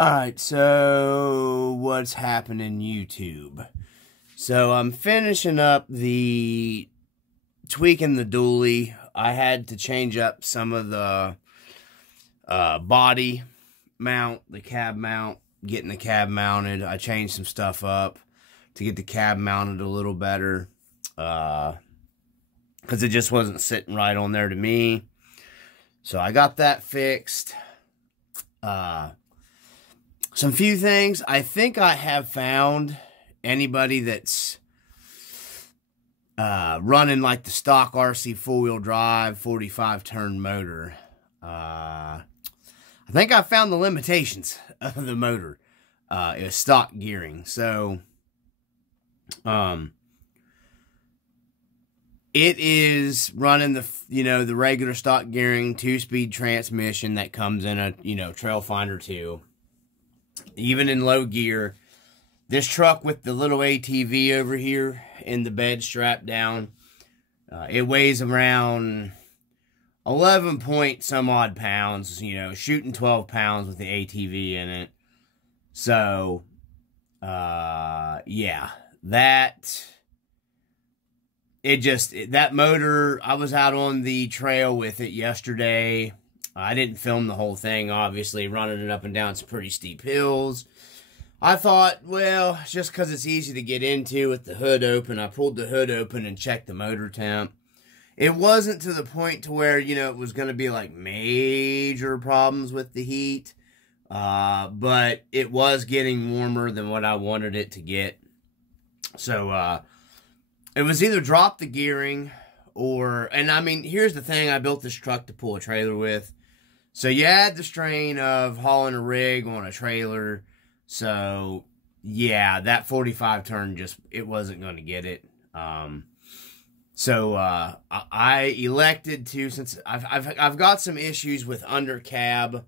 Alright, so what's happening YouTube? So I'm finishing up the tweaking the dually. I had to change up some of the body mount, the cab mount, getting the cab mounted. I changed some stuff up to get the cab mounted a little better because it just wasn't sitting right on there to me. So I got that fixed. Some few things. I think I have found anybody that's running like the stock RC four-wheel drive 45 turn motor. I think I found the limitations of the motor. Is stock gearing. So it is running the regular stock gearing 2-speed transmission that comes in a Trail Finder 2. Even in low gear, this truck with the little ATV over here in the bed strapped down, it weighs around 11 point some odd pounds, shooting 12 pounds with the ATV in it. So, yeah, that motor, I was out on the trail with it yesterday. I didn't film the whole thing, obviously, running it up and down some pretty steep hills. I thought, well, just because it's easy to get into with the hood open, I pulled the hood open and checked the motor temp. It wasn't to the point to where, it was going to be like major problems with the heat. But it was getting warmer than what I wanted it to get. So, it was either drop the gearing and I mean, here's the thing, I built this truck to pull a trailer with. So you add the strain of hauling a rig on a trailer. So yeah, that 45 turn it wasn't going to get it. So I elected to, since I've got some issues with under cab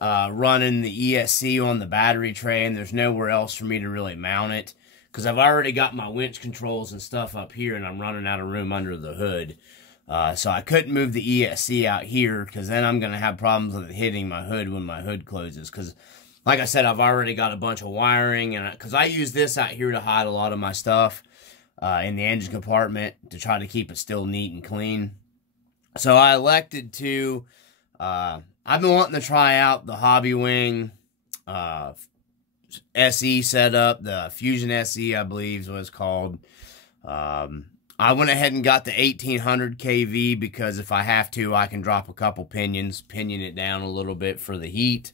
running the ESC on the battery tray, and there's nowhere else for me to really mount it because I've already got my winch controls and stuff up here, and I'm running out of room under the hood. So I couldn't move the ESC out here because then I'm going to have problems with it hitting my hood when my hood closes. Because, like I said, I've already got a bunch of wiring, and because I use this out here to hide a lot of my stuff in the engine compartment to try to keep it still neat and clean. So I elected to, I've been wanting to try out the Hobby Wing SE setup, the Fusion SE, I believe is what it's called. I went ahead and got the 1800 kV because if I have to, I can drop a couple pinion it down a little bit for the heat.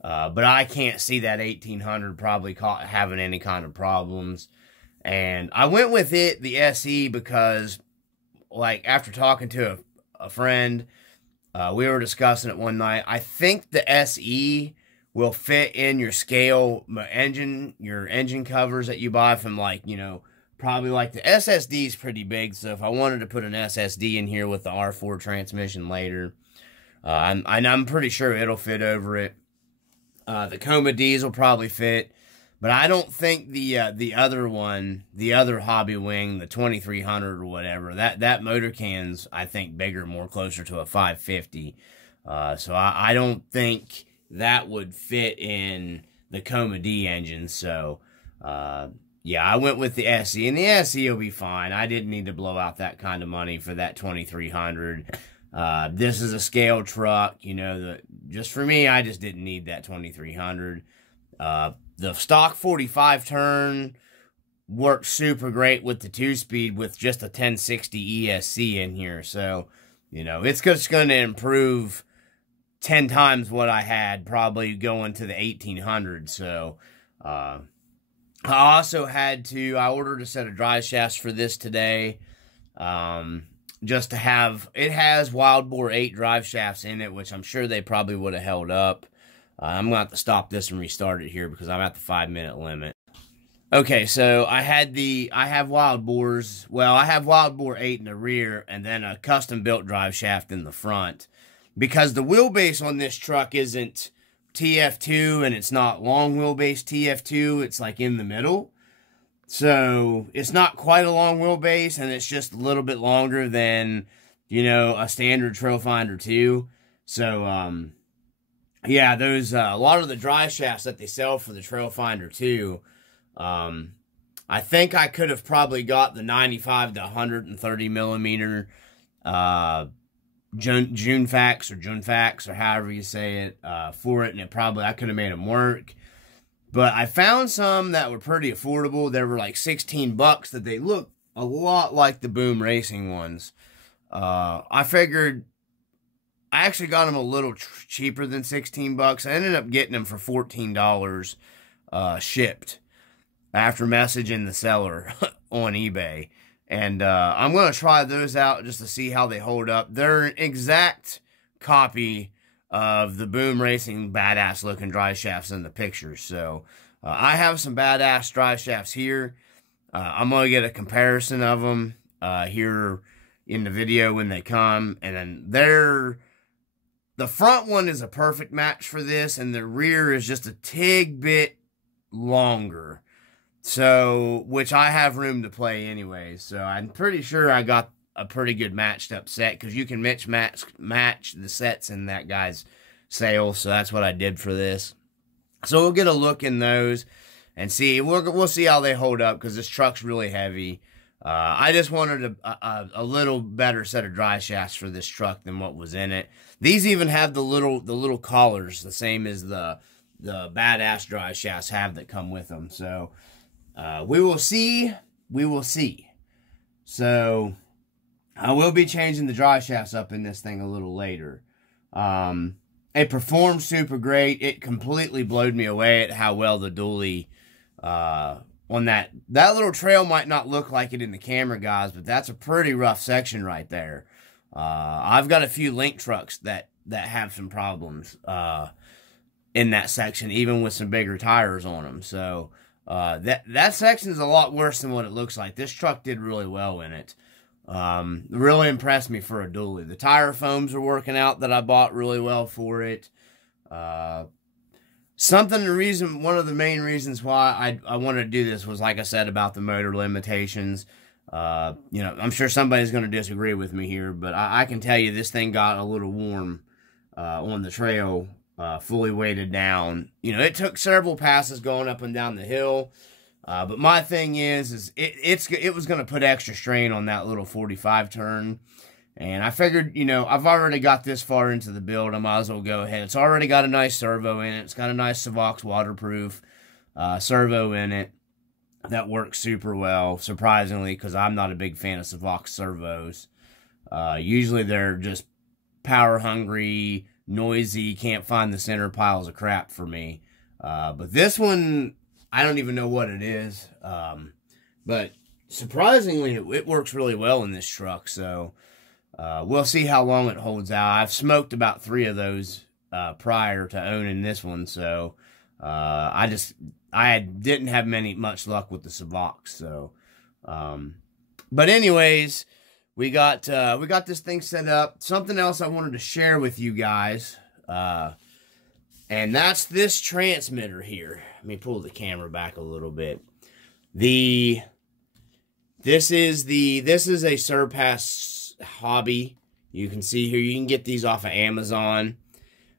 But I can't see that 1800 probably having any kind of problems. And I went with the SE, because, like, after talking to a friend, we were discussing it one night. I think the SE will fit in your scale your engine covers that you buy from, like, probably, like, the SSD is pretty big. So if I wanted to put an SSD in here with the R4 transmission later, I'm pretty sure it'll fit over it. The Coma Ds will probably fit. But I don't think the other Hobby Wing, the 2300 or whatever, that motor can's, I think, bigger, more closer to a 550. So I don't think that would fit in the Coma D engine. So, yeah, I went with the SE, and the SE will be fine. I didn't need to blow out that kind of money for that 2300. This is a scale truck, just for me, I just didn't need that 2300. The stock 45 turn works super great with the 2-speed with just a 1060 ESC in here. So, it's just going to improve 10 times what I had probably going to the 1800. So, I also I ordered a set of drive shafts for this today. Just to have, it has Wild Boar 8 drive shafts in it, which I'm sure they probably would have held up. I'm going to have to stop this and restart it here because I'm at the 5-minute limit. Okay, so I have Wild Boars. Well, I have Wild Boar 8 in the rear and then a custom-built drive shaft in the front. Because the wheelbase on this truck isn't TF2 and it's not long wheelbase TF2. It's like in the middle. So it's not quite a long wheelbase, and it's just a little bit longer than, a standard Trail Finder 2. So, Yeah, those a lot of the dry shafts that they sell for the Trail Finder too. I think I could have probably got the 95 to 130 millimeter Junfax or Junfax or however you say it for it, and I could have made them work. But I found some that were pretty affordable. They were like 16 bucks that they look a lot like the Boom Racing ones. I figured I actually got them a little cheaper than 16 bucks. I ended up getting them for $14 shipped after messaging the seller on eBay. And I'm going to try those out just to see how they hold up. They're an exact copy of the Boom Racing badass looking dry shafts in the pictures. So I have some badass dry shafts here. I'm going to get a comparison of them here in the video when they come. And then the front one is a perfect match for this, and the rear is just a tig bit longer. So, which I have room to play anyway. So I'm pretty sure I got a pretty good matched up set, because you can match the sets in that guy's sale. So that's what I did for this. So we'll get a look in those and see. We'll see how they hold up, because this truck's really heavy. I just wanted a little better set of dry shafts for this truck than what was in it. These even have the little collars, the same as the badass dry shafts have that come with them. So we will see. We will see. So I will be changing the dry shafts up in this thing a little later. It performed super great. It completely blowed me away at how well the dually on that little trail might not look like it in the camera, guys, but that's a pretty rough section right there. I've got a few link trucks that have some problems in that section, even with some bigger tires on them. So that section is a lot worse than what it looks like. This truck did really well in it. Really impressed me for a dually. The tire foams are working out that I bought really well for it. One of the main reasons why I wanted to do this was, like I said, about the motor limitations. I'm sure somebody's going to disagree with me here, but I can tell you this thing got a little warm on the trail, fully weighted down. It took several passes going up and down the hill, but my thing is it was going to put extra strain on that little 45 turn. And I figured, I've already got this far into the build, I might as well go ahead. It's already got a nice servo in it. It's got a nice Savox waterproof servo in it that works super well, surprisingly, because I'm not a big fan of Savox servos. Usually they're just power-hungry, noisy, can't find the center piles of crap for me. But this one, I don't even know what it is. But surprisingly, it works really well in this truck, so we'll see how long it holds out. I've smoked about 3 of those prior to owning this one, so I didn't have much luck with the Savox. So, but anyways, we got this thing set up. Something else I wanted to share with you guys, and that's this transmitter here. Let me pull the camera back a little bit. This is a Surpass Hobby. You can see here, you can get these off of Amazon.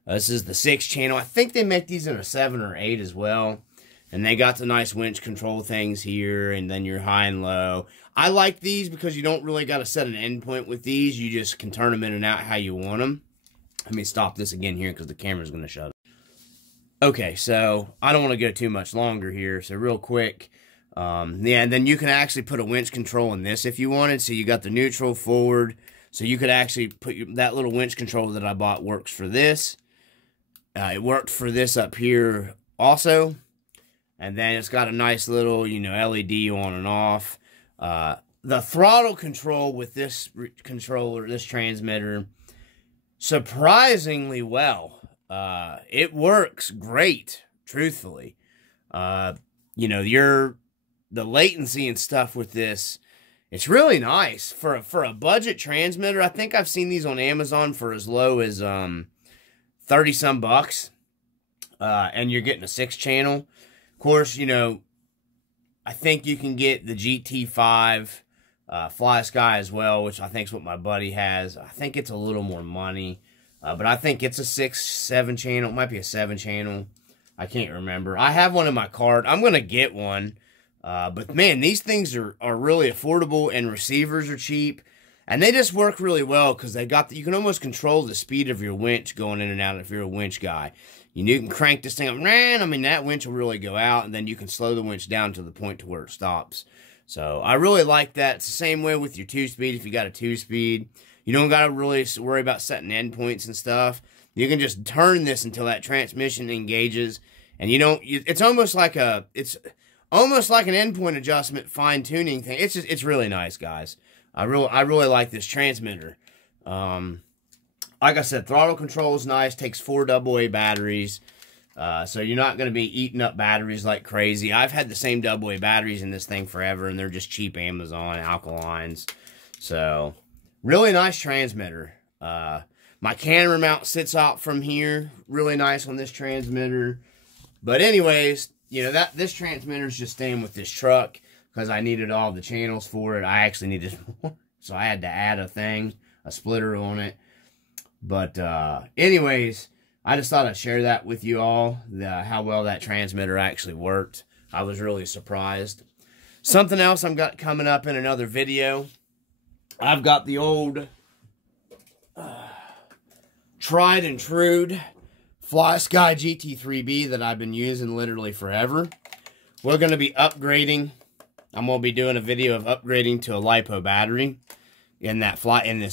This is the 6 channel. I think they make these in a 7 or 8 as well. And they got the nice winch control things here, and then your high and low. I like these because you don't really got to set an endpoint with these. You just can turn them in and out how you want them. Let me stop this again here because the camera's going to shut up. Okay, so I don't want to go too much longer here. So real quick, yeah, and then you can actually put a winch control in this if you wanted. So you got the neutral, forward. So you could actually put that little winch control that I bought works for this. It worked for this up here also. And then it's got a nice little, LED on and off. The throttle control with this controller, this transmitter, surprisingly well. It works great, truthfully. The latency and stuff with this, it's really nice for a budget transmitter. I think I've seen these on Amazon for as low as 30 some bucks, and you're getting a 6 channel. Of course, I think you can get the GT5 Fly Sky as well, which I think is what my buddy has. I think it's a little more money. But I think it's a 6-7 channel. It might be a 7 channel. I can't remember. I have one in my cart. I'm going to get one. But man, these things are really affordable, and receivers are cheap. And they just work really well because they got you can almost control the speed of your winch going in and out if you're a winch guy. You can crank this thing up, I mean, that winch will really go out, and then you can slow the winch down to the point to where it stops. So I really like that. It's the same way with your 2-speed. If you got a 2-speed, you don't got to really worry about setting endpoints and stuff. You can just turn this until that transmission engages, and it's almost like an endpoint adjustment, fine tuning thing. It's really nice, guys. I really like this transmitter. Like I said, throttle control is nice. Takes 4 AA batteries. So you're not going to be eating up batteries like crazy. I've had the same AA batteries in this thing forever, and they're just cheap Amazon alkalines. So, really nice transmitter. My camera mount sits out from here. Really nice on this transmitter. But anyways, this transmitter is just staying with this truck because I needed all the channels for it. I actually needed more, so I had to add a splitter on it. But anyways, I just thought I'd share that with you all, how well that transmitter actually worked. I was really surprised. Something else I've got coming up in another video. I've got the old tried and true FlySky GT3B that I've been using literally forever. We're going to be upgrading. I'm going to be doing a video of upgrading to a LiPo battery in this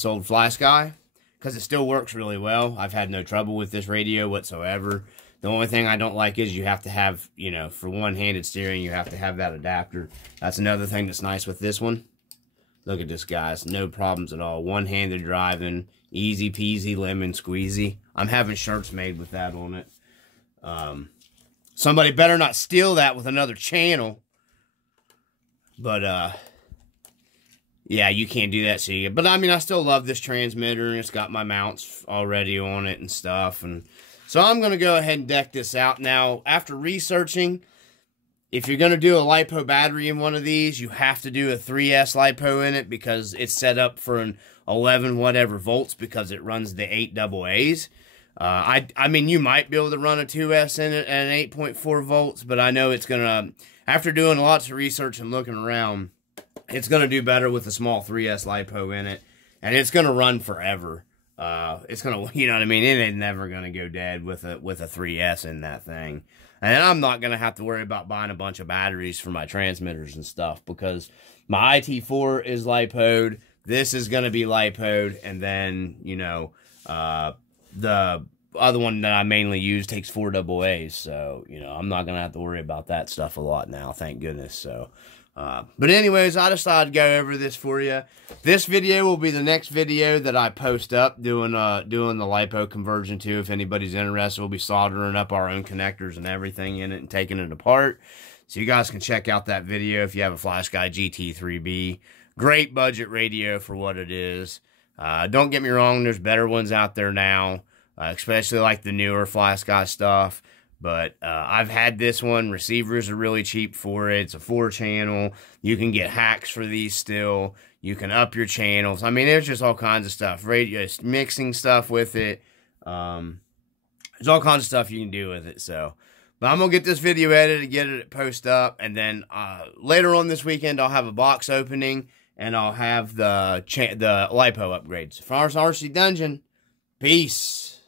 old FlySky, because it still works really well. I've had no trouble with this radio whatsoever. The only thing I don't like is you have to have, for one-handed steering, you have to have that adapter. That's another thing that's nice with this one. Look at this, guys. No problems at all. One-handed driving. Easy peasy, lemon squeezy. I'm having shirts made with that on it. Somebody better not steal that with another channel. But, yeah, you can't do that, see. But, I mean, I still love this transmitter, and it's got my mounts already on it and stuff. And so I'm going to go ahead and deck this out. Now, after researching, if you're going to do a LiPo battery in one of these, you have to do a 3S LiPo in it because it's set up for an 11 whatever volts because it runs the 8 AA's. I mean, you might be able to run a 2S in it at an 8.4 volts, but I know it's going to, after doing lots of research and looking around, it's going to do better with a small 3S LiPo in it, and it's going to run forever. It's going to, you know what I mean? It ain't never going to go dead with a 3S in that thing. And I'm not going to have to worry about buying a bunch of batteries for my transmitters and stuff because my IT4 is LiPo'd. This is going to be LiPo'd, and then, the other one that I mainly use takes 4 AA's, so, I'm not going to have to worry about that stuff a lot now, thank goodness, so. But anyways, I just thought I'd go over this for you. This video will be the next video that I post up doing the LiPo conversion too. If anybody's interested, we'll be soldering up our own connectors and everything in it and taking it apart. So you guys can check out that video if you have a FlySky GT3B. Great budget radio for what it is. Don't get me wrong, there's better ones out there now, especially like the newer FlySky stuff. But I've had this one. Receivers are really cheap for it. It's a 4-channel. You can get hacks for these still. You can up your channels. I mean, there's just all kinds of stuff. Radio mixing stuff with it. There's all kinds of stuff you can do with it. So, but I'm going to get this video edited, get it post up. And then later on this weekend, I'll have a box opening. And I'll have the LiPo upgrades. From RC Dungeon, peace.